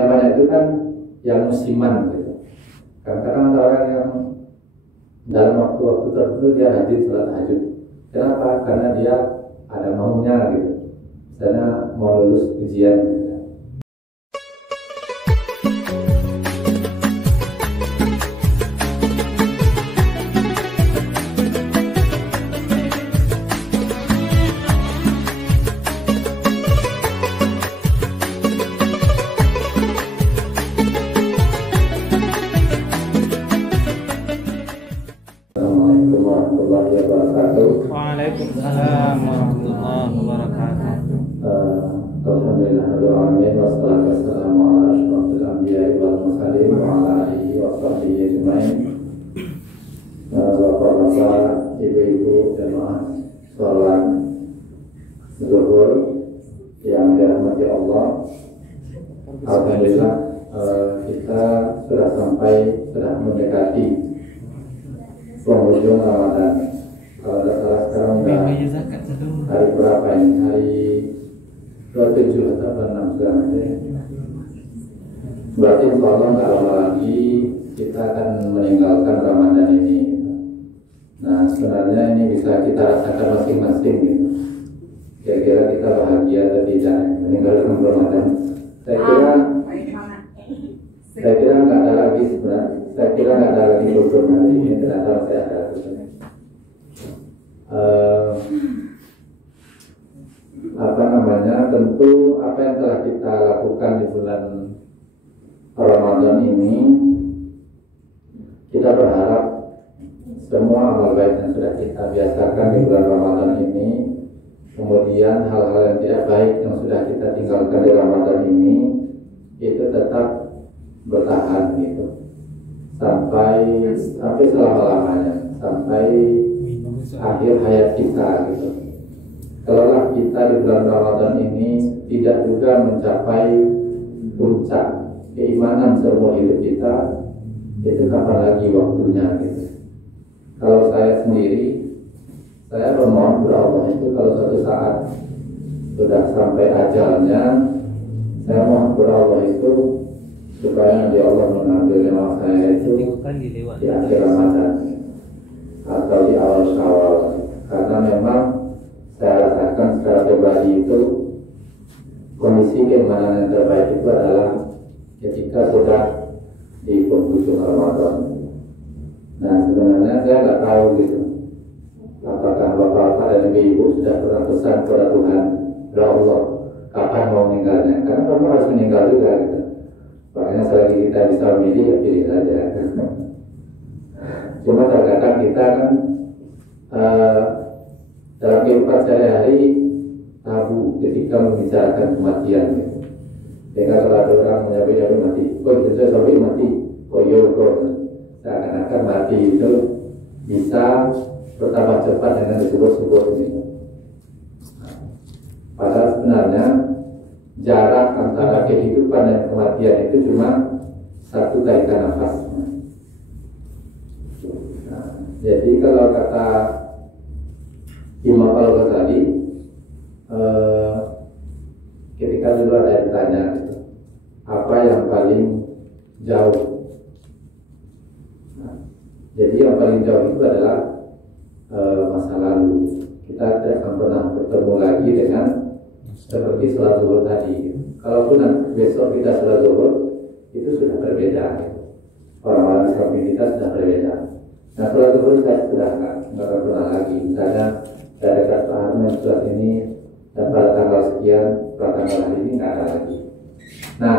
Yang banyak itu kan yang musiman gitu. Kadang-kadang ada orang yang dalam waktu-waktu tertentu dia hadir sholat tahajud. Kenapa? Karena dia ada maunya gitu. Misalnya mau lulus ujian gitu. Waalaikumsalam warahmatullahi wabarakatuh. Alhamdulillahirrahmanirrahim. Wassalamualaikum ala asyrafil anbiya'i wal mursalin wa ala alihi wa sahbihi ajma'in. Bapak-bapak, ibu-ibu, jemaah sholat zuhur yang dirahmati Allah. Alhamdulillah, kita sudah mendekati penghujung Ramadan. Kalau tidak salah sekarang hari berapa ini? Hari 27 atau 26 sekarang ya. Berarti insya Allah nggak lama lagi kita akan meninggalkan Ramadan ini. Nah sebenarnya ini bisa kita rasakan masing-masing gitu. Kira-kira kita bahagia atau tidak meninggalkan Ramadan? Saya kira nggak ada lagi sebenarnya. Saya kira nggak ada lagi hukum hari ini. Ternyata saya ada hukumnya. Tentu apa yang telah kita lakukan di bulan Ramadan ini, kita berharap semua amal baik yang sudah kita biasakan di bulan Ramadan ini, kemudian hal-hal yang tidak baik yang sudah kita tinggalkan di Ramadan ini, itu tetap bertahan gitu sampai selama-lamanya, sampai akhir hayat kita gitu. Kalaulah kita di bulan Ramadan ini tidak juga mencapai puncak keimanan seumur hidup kita, itu kapan lagi waktunya gitu. Kalau saya sendiri, saya bermohon kepada Allah itu kalau suatu saat sudah sampai ajalnya, saya mohon kepada Allah itu supaya nanti Allah mengambil nyawa saya itu di akhir Ramadan atau di awal Syawal, karena memang saya rasakan secara pribadi itu kondisi keimanan yang terbaik itu adalah ketika sudah di penghujung Ramadan. Nah sebenarnya saya nggak tahu gitu, apakah bapak-bapak dan ibu sudah pernah pesan kepada Tuhan, ya Allah, kapan mau meninggalnya? Karena bapak harus meninggal juga gitu. Makanya selagi kita bisa memilih, ya pilih saja. Cuma terkadang kita kan dalam kehidupan sehari-hari tabu ketika membicarakan kematian gitu. Sehingga kalau ada orang menyebut mati, kok itu saya sampai mati, kok kok seakan-akan mati itu bisa bertambah cepat dengan disebut-sebut gitu. Padahal sebenarnya jarak antara kehidupan dan kematian itu cuma satu tarikan nafas. Nah, jadi kalau kata Imam Al-Ghazali, ketika dulu ada yang ditanya gitu, apa yang paling jauh? Nah, jadi yang paling jauh itu adalah masa lalu. Kita tidak akan pernah bertemu lagi dengan seperti sholat zuhur tadi gitu. Kalaupun besok kita sholat zuhur, itu sudah berbeda gitu. Orang-orang Islam kita sudah berbeda. Nah sholat zuhur kita sudah nggak akan pernah lagi. Misalnya dari dekat Pak Harman sholat ini dan pada tanggal sekian, pada tanggal hari ini nggak ada lagi. Nah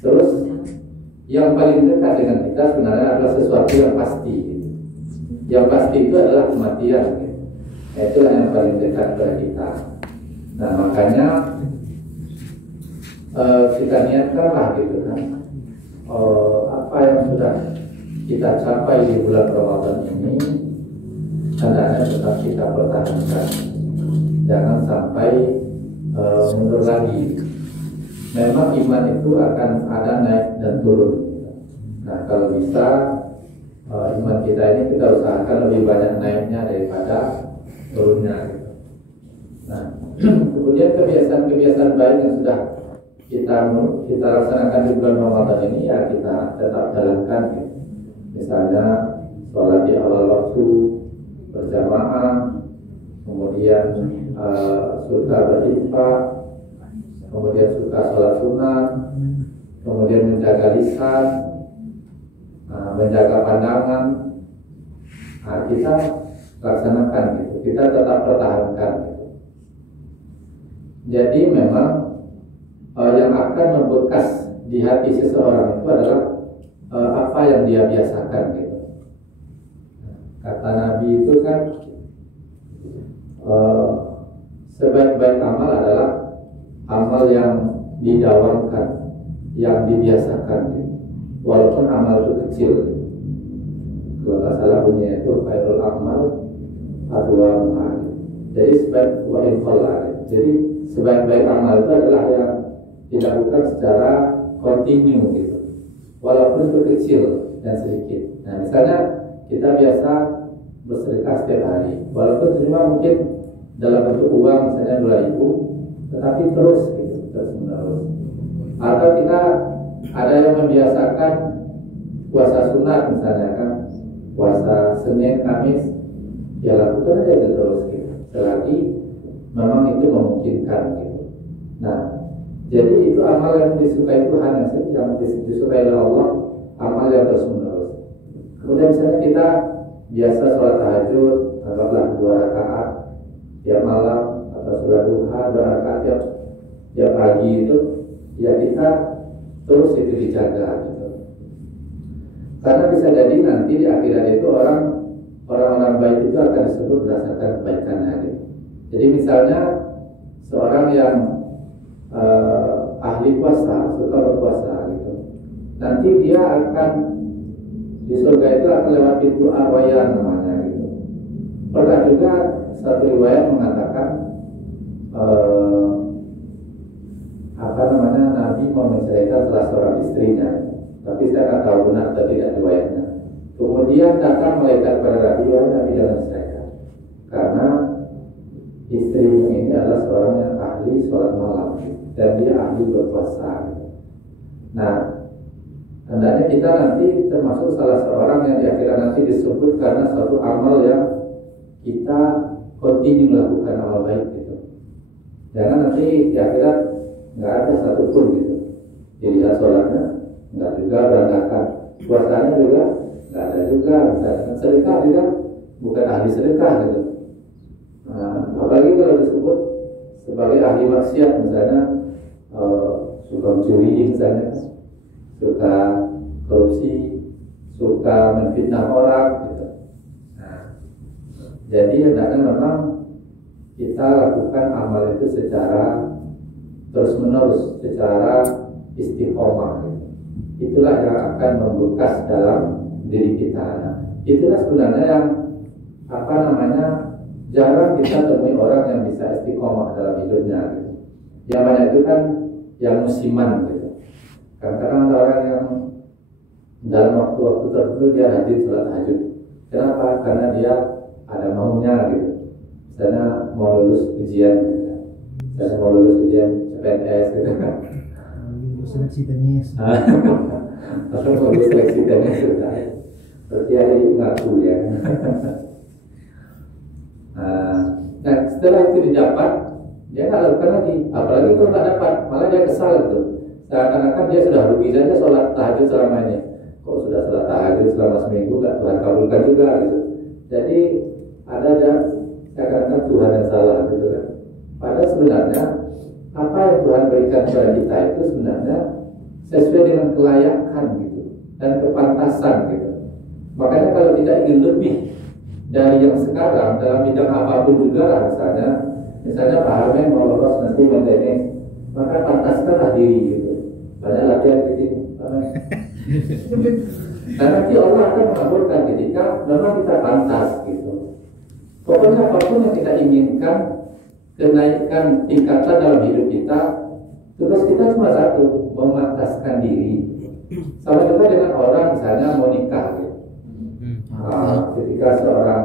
terus yang paling dekat dengan kita sebenarnya adalah sesuatu yang pasti gitu. Yang pasti itu adalah kematian gitu. Itulah yang paling dekat kepada kita. Nah makanya kita niatkanlah gitu kan, apa yang sudah kita capai di bulan Ramadan ini hendaknya tetap kita pertahankan, jangan sampai mundur lagi. Memang iman itu akan ada naik dan turun. Nah kalau bisa iman kita ini kita usahakan lebih banyak naiknya daripada turunnya gitu. Nah kemudian kebiasaan-kebiasaan baik yang sudah kita laksanakan di bulan Ramadan ini ya kita tetap jalankan gitu. Misalnya sholat di awal waktu berjamaah, kemudian suka berinfak, kemudian suka sholat sunat, kemudian menjaga lisan, menjaga pandangan. Kita laksanakan gitu, kita tetap pertahankan gitu. Jadi memang yang akan membekas di hati seseorang itu adalah apa yang dia biasakan gitu. Kata Nabi itu kan sebaik-baik amal adalah amal yang didawamkan, yang dibiasakan gitu. Walaupun amal itu kecil gitu. Kalau tak salah bunyinya itu khairul amal adwamuha gitu. Jadi jadi sebaik-baik amal itu adalah yang dilakukan secara kontinu gitu, walaupun itu kecil dan sedikit. Nah, misalnya kita biasa bersedekah setiap hari, walaupun cuma mungkin dalam bentuk uang misalnya 2.000, tetapi terus gitu, terus menerus. Atau kita ada yang membiasakan puasa sunat misalnya kan, puasa Senin, Kamis, ya lakukan aja itu terus gitu, selagi memang itu memungkinkan gitu. Nah, jadi itu amal yang disukai Tuhan, yang disukai oleh Allah, amal yang terus menerus. Kemudian misalnya kita biasa sholat tahajud, anggaplah 2 rakaat tiap malam, atau sholat duha 2 rakaat tiap pagi itu, ya kita terus itu dijaga gitu. Karena bisa jadi nanti di akhirat itu orang-orang baik itu akan disebut berdasarkan kebaikannya gitu. Jadi misalnya seorang yang ahli puasa, suka berpuasa gitu, nanti dia akan di surga itu akan lewat pintu Ar-Rayyan namanya gitu. Pernah juga satu riwayat mengatakan Nabi mau menceritakan salah seorang istrinya, tapi saya tak tahu benar atau tidak riwayatnya. Kemudian datang malaikat kepada Nabi jangan ceritakan, karena istrimu ini adalah seorang yang ahli sholat malam dan dia ahli berpuasa. Nah, hendaknya kita nanti termasuk salah seorang yang di akhirat nanti disebut karena suatu amal yang kita kontinu lakukan, amal baik gitu. Jangan nanti di akhirat nggak ada satupun gitu. Jadi sholatnya nggak juga, berantakan puasanya juga nggak ada juga, misalkan sedekah juga bukan ahli sedekah gitu. Nah, apalagi kalau disebut sebagai ahli maksiat misalnya, suka mencuri misalnya, suka korupsi, suka menfitnah orang gitu. Nah, jadi hendaknya memang kita lakukan amal itu secara terus menerus, secara istiqomah gitu. Itulah yang akan membekas dalam diri kita. Nah, itulah sebenarnya yang jarang kita temui orang yang bisa istiqomah dalam hidupnya gitu. Yang banyak itu kan yang musiman gitu. Kadang-kadang ada orang yang dalam waktu-waktu tertentu dia rajin sholat tahajud. Kenapa? Karena dia ada maunya gitu. Misalnya mau lulus ujian gitu. Misalnya mau lulus ujian CPNS gitu kan. Seleksi tenis. Atau mau lulus seleksi tenis sudah. Berarti hari ngaku ya. Nah, setelah itu didapat, dia nggak lakukan lagi. Apalagi kalau nggak dapat, malah dia kesal gitu. Seakan-akan dia sudah rugi saja sholat tahajud selama ini. Kok sudah sholat tahajud selama seminggu nggak Tuhan kabulkan juga gitu. Jadi ada seakan-akan Tuhan yang salah gitu kan. Padahal sebenarnya apa yang Tuhan berikan kepada kita itu sebenarnya sesuai dengan kelayakan gitu dan kepantasan gitu. Makanya kalau kita ingin lebih dari yang sekarang dalam bidang apapun juga lah, misalnya Pak Harmen mau lolos nanti mentenis, maka pantaskanlah diri gitu. Banyak latihan gitu. Dan nanti Allah akan mengabulkan ketika memang kita pantas gitu. Pokoknya apapun yang kita inginkan, kenaikan tingkatan dalam hidup kita, tugas kita cuma satu, memantaskan diri. Sama juga dengan orang misalnya mau nikah gitu. Ketika seorang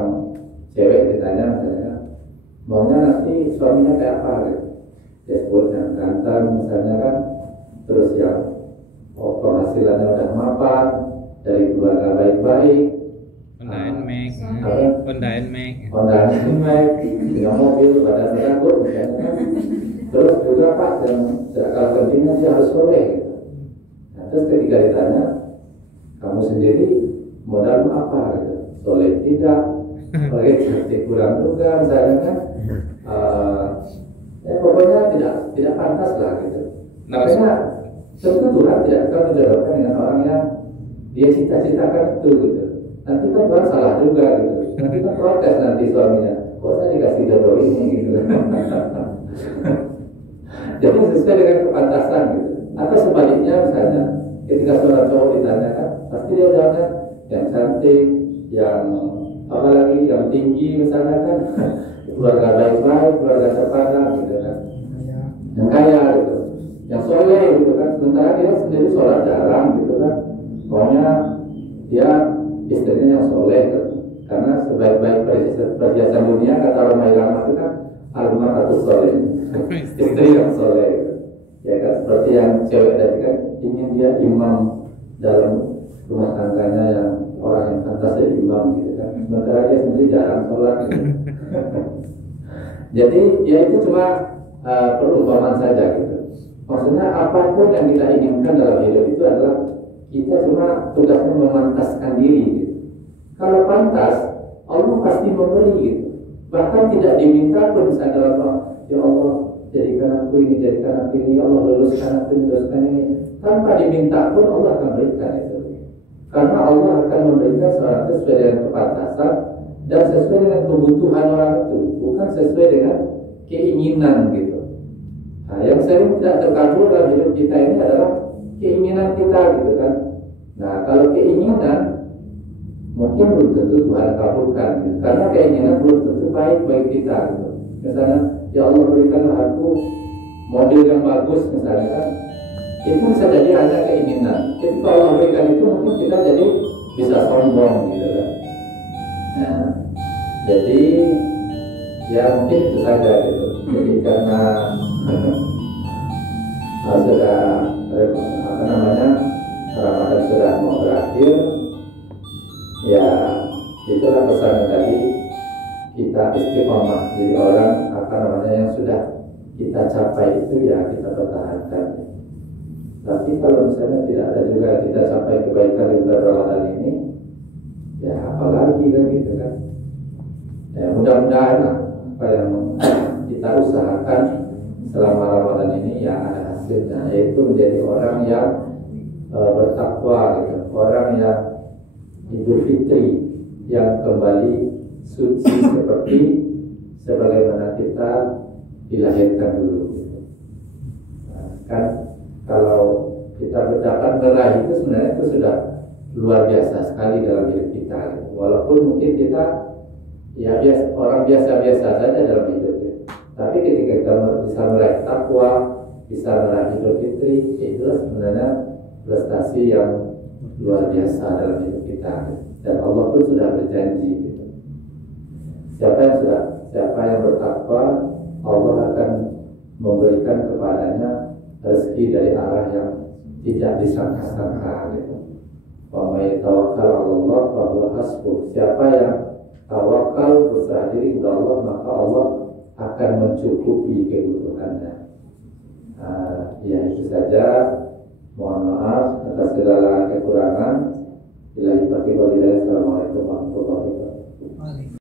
cewek ditanya misalnya maunya nanti suaminya kayak apa gitu, dia sebut yang ganteng misalnya kan, terus yang penghasilannya udah mapan, dari keluarga baik-baik, Honda Nmax, dengan mobil pada takut misalnya. Terus juga Pak yang kalau pentingnya dia harus soleh gitu. Nah, terus ketika ditanya kamu sendiri modal apa gitu, soleh tidak, soleh kurang juga misalnya kan, pokoknya tidak pantas lah gitu. Makanya tentu Tuhan tidak akan menjodohkan dengan orang yang dia cita-citakan itu gitu. Nanti kan Tuhan salah juga gitu. Nanti kan protes nanti suaminya, kok saya dikasih jodoh ini gitu. Jadi sesuai dengan kepantasan gitu. Atau sebaliknya misalnya ketika seorang cowok ditanyakan, pasti dia jawabnya yang cantik, yang apalagi yang tinggi misalnya kan, keluarga baik-baik, keluarga terpandang gitu kan, yang kaya gitu, yang soleh gitu kan. Sementara dia sendiri sholat jarang gitu kan. Pokoknya dia istrinya yang soleh gitu. Karena sebaik-baik perhiasan dunia kata Romai Rama itu kan al-mar'atu soleh, istri yang soleh gitu. Ya kan, seperti yang cewek tadi kan ingin dia imam dalam rumah tangganya, yang orang yang pantas jadi imam gitu kan. Sementara dia sendiri jarang sholat gitu. Jadi ya itu cuma perumpamaan saja gitu. Maksudnya apapun yang kita inginkan dalam hidup itu adalah kita cuma tugasnya memantaskan diri gitu. Kalau pantas, Allah pasti memberi gitu. Bahkan tidak diminta pun misalnya dalam ya Allah jadikan aku ini, jadikan aku ini, ya Allah luluskan aku ini, luluskan ini. Tanpa diminta pun Allah akan berikan itu. Karena Allah akan memberikan sesuatu sesuai dengan kepantasan dan sesuai dengan kebutuhan orang itu, bukan sesuai dengan keinginan gitu. Nah, yang sering tidak terkabul dalam hidup kita ini adalah keinginan kita gitu kan. Nah, kalau keinginan mungkin belum tentu Tuhan kabulkan gitu. Karena keinginan belum tentu baik bagi kita gitu. Misalnya, ya Allah berikanlah aku mobil yang bagus misalnya kan, itu bisa jadi hanya keinginan. Jadi kalau Allah berikan itu mungkin kita jadi bisa sombong gitu kan. Nah, jadi ya mungkin itu saja gitu. Jadi karena sudah Ramadan sudah mau berakhir, ya itulah pesan tadi, kita istiqomah. Jadi orang yang sudah kita capai itu ya kita pertahankan. Tapi kalau misalnya tidak ada juga kita capai kebaikan di bulan Ramadan ini, ya apalagi kan gitu kan. Ya mudah-mudahan apa yang kita usahakan selama Ramadan ini ya ada hasilnya, yaitu menjadi orang yang bertakwa gitu, orang yang Idul Fitri yang kembali suci seperti sebagaimana kita dilahirkan dulu gitu. Nah, kan kalau kita berdapat meraih itu sebenarnya itu sudah luar biasa sekali dalam hidup kita gitu. Walaupun mungkin kita ya orang biasa-biasa saja dalam hidup gitu. Tapi ketika kita bisa meraih takwa, bisa meraih Idul Fitri, itu sebenarnya prestasi yang luar biasa dalam hidup kita gitu. Dan Allah pun sudah berjanji gitu. Siapa yang bertakwa, Allah akan memberikan kepadanya rezeki dari arah yang tidak disangka-sangka gitu. Wa may tawakkal 'alallah fa huwa hasbuh. Siapa yang tawakal berserah diri kepada Allah, maka Allah akan mencukupi kebutuhannya. Ya itu saja. Mohon maaf atas segala kekurangan. Assalamualaikum warahmatullahi wabarakatuh.